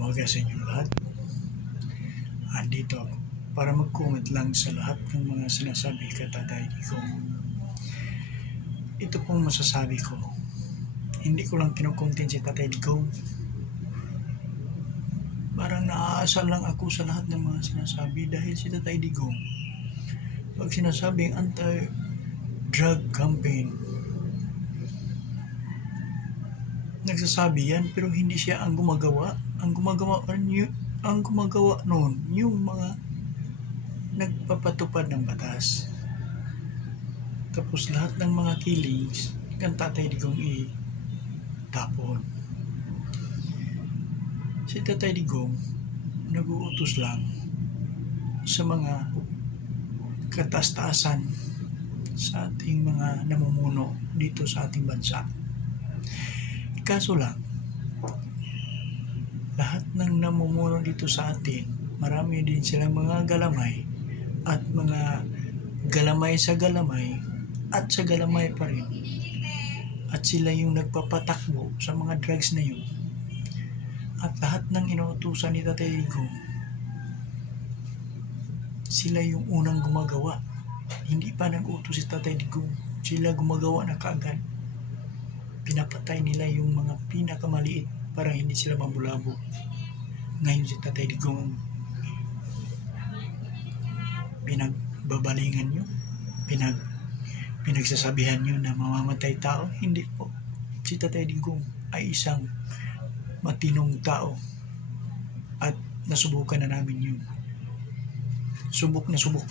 umaga sa inyong lahat. Andito ako para mag-comment lang sa lahat ng mga sinasabi ka Tatay Digong. Ito pong masasabi ko. Hindi ko lang kinukontent si Tatay Digong. Parang naaasar lang ako sa lahat ng mga sinasabi dahil si Tatay Digong, pag sinasabing anti-drug campaign, nagsasabi yan pero hindi siya ang gumagawa. Ang gumagawa noon yung mga nagpapatupad ng batas. Tapos lahat ng mga killings kan Tatay Digong tapon. Si Tatay Digong nag-uutos lang sa mga kataas-taasan sa ating mga namumuno dito sa ating bansa. Kaso lang, lahat ng namumuno dito sa atin, marami din silang mga galamay at mga galamay sa galamay at sa galamay pa rin. At sila yung nagpapatakbo sa mga drugs na yun. At lahat ng inuutusan ni Tatay Digong, sila yung unang gumagawa. Hindi pa nag-utos si Tatay Digong, sila gumagawa na kaagad. Pinapatay nila yung mga pinakamaliit para hindi sila mabulabo. Ngayon si Tatay Digong pinagbabalingan nyo, pinagsasabihan nyo na mamamatay tao. Hindi po. Si Tatay Digong ay isang matinong tao at nasubukan na namin yun. Subok na subok